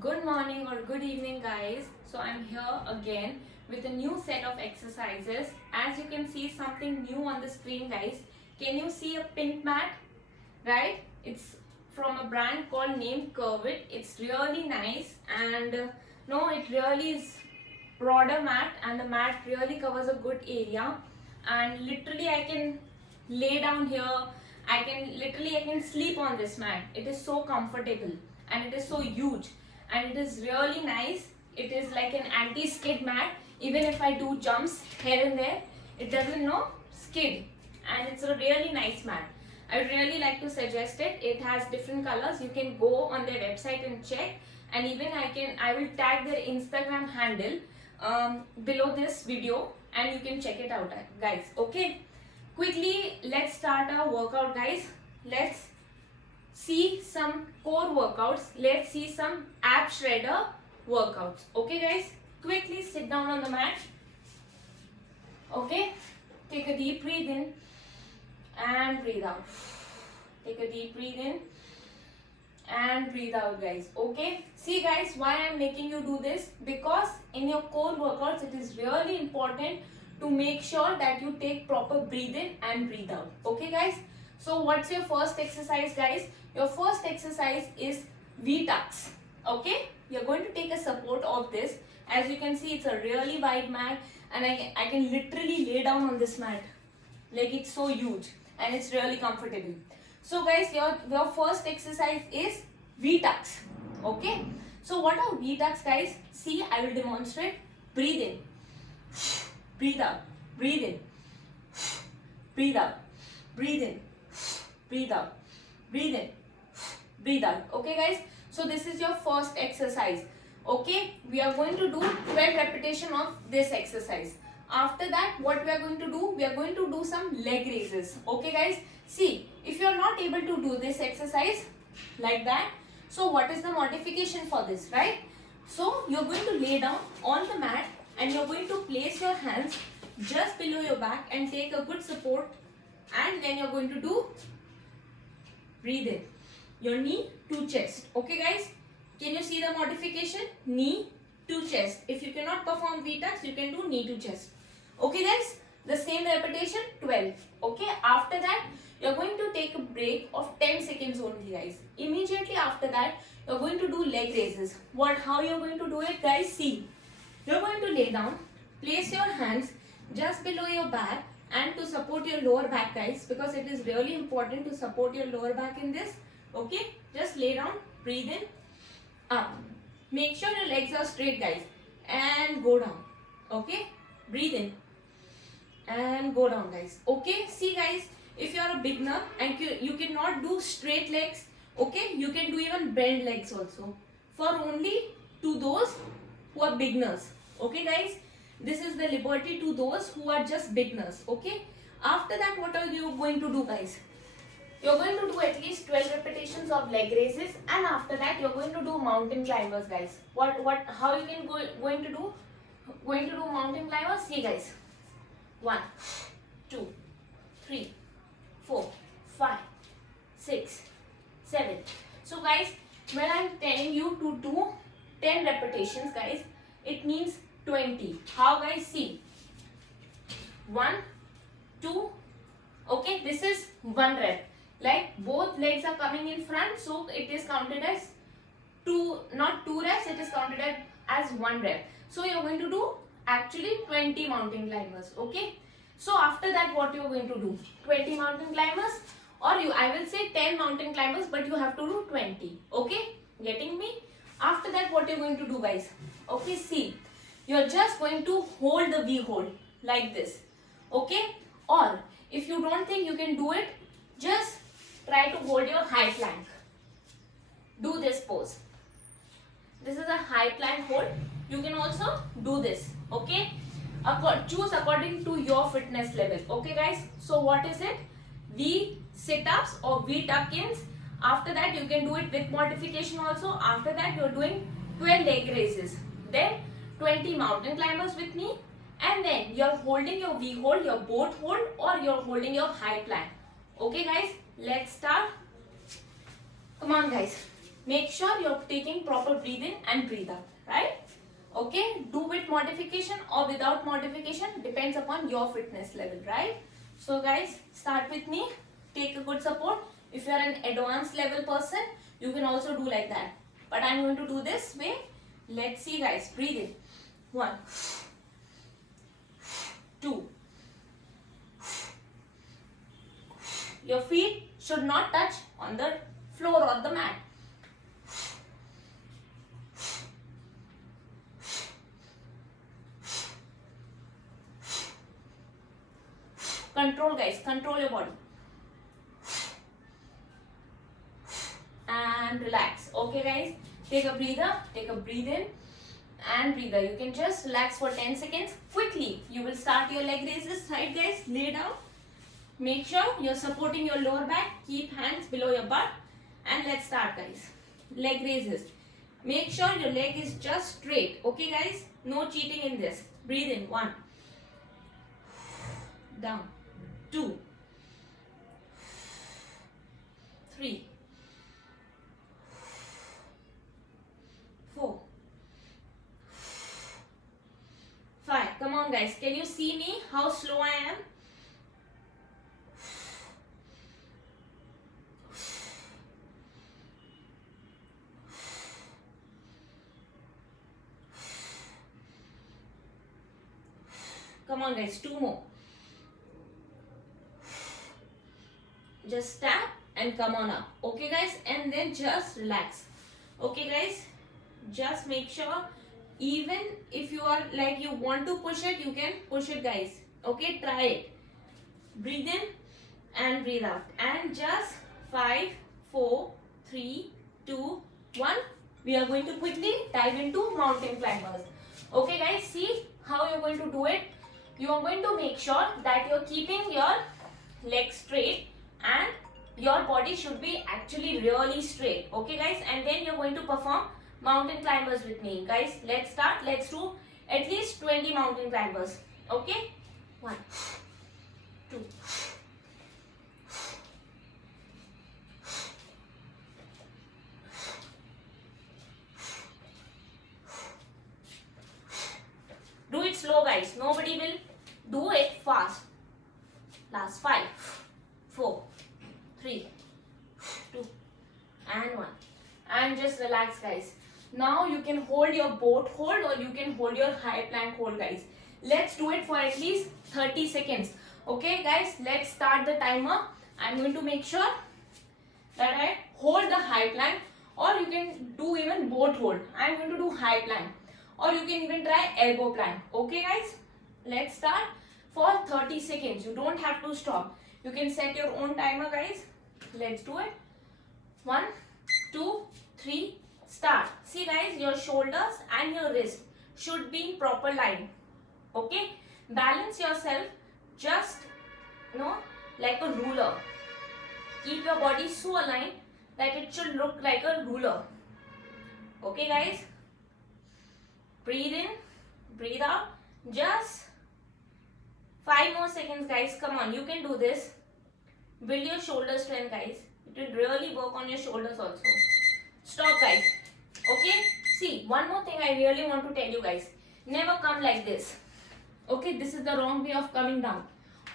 Good morning or good evening, guys. So I'm here again with a new set of exercises. As you can see something new on the screen, guys. Can you see a pink mat? Right? It's from a brand called named Curvit. It's really nice and no, it really is broader mat, and the mat really covers a good area, and literally I can lay down here. I can sleep on this mat. It is so comfortable and it is so huge and it is really nice. It is like an anti-skid mat. Even if I do jumps here and there, it doesn't skid, and it's a really nice mat. I would really like to suggest it. It has different colors. You can go on their website and check, and even I will tag their Instagram handle below this video, and you can check it out, guys. Okay, quickly let's start our workout, guys. Let's see some core workouts. Let's see some ab shredder workouts. Okay, guys, quickly sit down on the mat. Okay, take a deep breathe in and breathe out. Take a deep breathe in and breathe out, guys. Okay, see guys, why I'm making you do this? Because in your core workouts it is really important to make sure that you take proper breathe in and breathe out. Okay, guys, so what's your first exercise, guys? Your first exercise is V-tucks. Okay, you're going to take a support of this. As you can see, it's a really wide mat, and I can literally lay down on this mat. Like, it's so huge and it's really comfortable. So guys, your first exercise is V-tucks. Okay, so what are V-tucks, guys? See, I will demonstrate. Breathe in, breathe out, breathe in, breathe out, breathe in, breathe out, breathe in, breathe out. Okay, guys, so this is your first exercise. Okay, we are going to do 12 repetitions of this exercise. After that, what we are going to do? We are going to do some leg raises. Okay, guys, see, if you are not able to do this exercise like that, so what is the modification for this, right? So you're going to lay down on the mat and you're going to place your hands just below your back and take a good support, and then you're going to do breathe in, your knee to chest. Okay, guys, can you see the modification? Knee to chest. If you cannot perform V-tucks, you can do knee to chest. Okay, guys, the same repetition, 12. Okay, after that, you're going to take a break of 10 seconds only, guys. Immediately after that, you're going to do leg raises. How you're going to do it, guys? See, you're going to lay down, place your hands just below your back and to support your lower back, guys, because it is really important to support your lower back in this. Okay, just lay down, breathe in, up. Make sure your legs are straight, guys, and go down. Okay, breathe in and go down, guys. Okay, see guys, if you are a beginner and you cannot do straight legs, okay, you can do even bend legs also, for only to those who are beginners. Okay, guys, this is the liberty to those who are just beginners. Okay, after that, what are you going to do, guys? You're going to do at least 12 repetitions of leg raises, and after that you're going to do mountain climbers, guys. How you can going to do mountain climbers? See, guys, 1 2 3 4 5 6 7. So guys, when I'm telling you to do 10 repetitions, guys, it means 20. How, guys? See, 1 2. Okay, this is 1 rep. Like, both legs are coming in front, so it is counted as not 2 reps, it is counted as 1 rep. So you're going to do actually 20 mountain climbers. Okay, so after that, what you're going to do? 20 mountain climbers, or I will say 10 mountain climbers, but you have to do 20. Okay, getting me? After that, what you're going to do, guys? Okay, see, you're just going to hold the V hold like this. Okay, or if you don't think you can do it, just try to hold your high plank. Do this pose. This is a high plank hold. You can also do this. Okay, choose according to your fitness level. Okay, guys, so what is it? V sit-ups or V tuck-ins. After that, you can do it with modification also. After that, you're doing 12 leg raises, then 20 mountain climbers with me, and then you're holding your V hold, your boat hold, or you're holding your high plank. Okay, guys, let's start. Come on, guys. make sure you're taking proper breathe in and breathe out, right? Okay, do with modification or without modification, depends upon your fitness level, right? So guys, start with me, take a good support. If you are an advanced level person, you can also do like that, but I'm going to do this way. Let's see guys, breathe in, 1, 2. Your feet should not touch on the floor or the mat. Control guys, control your body. And relax. Okay guys, take a breather, take a breathe in and breathe out. You can just relax for 10 seconds. Quickly, you will start your leg raises, right guys? Lay down. Make sure you're supporting your lower back. Keep hands below your butt. And let's start guys. Leg raises. Make sure your leg is just straight. Okay guys? No cheating in this. Breathe in. 1. Down. 2. 3. 4. 5. Come on guys. Can you see me? How slow I am? Come on guys, 2 more. Just tap and come on up. Okay guys, and then just relax. Okay guys, just make sure, even if you are like you want to push it, you can push it guys. Okay, try it. Breathe in and breathe out. And just 5, 4, 3, 2, 1. We are going to quickly dive into mountain climbers. Okay guys, see how you're going to do it. You are going to make sure that you're keeping your legs straight and your body should be actually really straight. Okay guys, and then you're going to perform mountain climbers with me. Guys, let's start. Let's do at least 20 mountain climbers. Okay, 1, 2. Do it slow guys, nobody will do it fast. Last 5, 4, 3, 2 and 1. And just relax guys. Now you can hold your boat hold or you can hold your high plank hold guys. Let's do it for at least 30 seconds. Okay guys, let's start the timer. I'm going to make sure that I hold the high plank, or you can do even boat hold. I'm going to do high plank, or you can even try elbow plank. Okay guys, let's start for 30 seconds. You don't have to stop. You can set your own timer guys. Let's do it. 1, 2, 3, start. See guys, your shoulders and your wrist should be in proper line. Okay, balance yourself just like a ruler. Keep your body so aligned that it should look like a ruler. Okay guys, breathe in, breathe out. Just 5 more seconds guys. Come on, you can do this. Build your shoulder strength guys. It will really work on your shoulders also. Stop guys. Okay, see, one more thing I really want to tell you guys. Never come like this. Okay, this is the wrong way of coming down.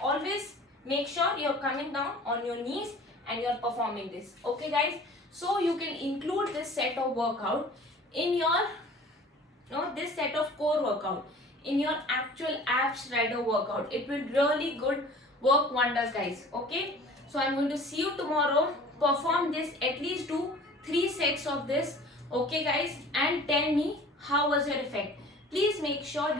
Always make sure you're coming down on your knees and you're performing this. Okay guys, so you can include this set of workout in your this set of core workout in your actual abs rider workout. It will really good work wonders guys. Okay, so I'm going to see you tomorrow. Perform this, at least do 3 sets of this. Okay guys, and tell me how was your effect. Please make sure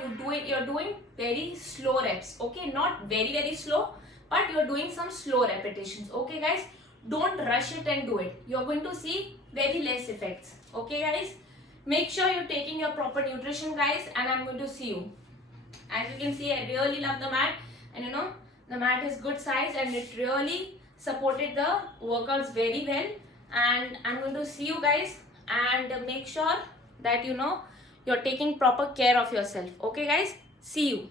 you're doing very slow reps. Okay, not very slow, but you're doing some slow repetitions. Okay guys, don't rush it and do it. You're going to see very less effects. Okay guys, make sure you're taking your proper nutrition guys, and I'm going to see you. As you can see, I really love the mat, and the mat is good size and it really supported the workouts very well. And I'm going to see you guys, and make sure that you're taking proper care of yourself. Okay guys, see you.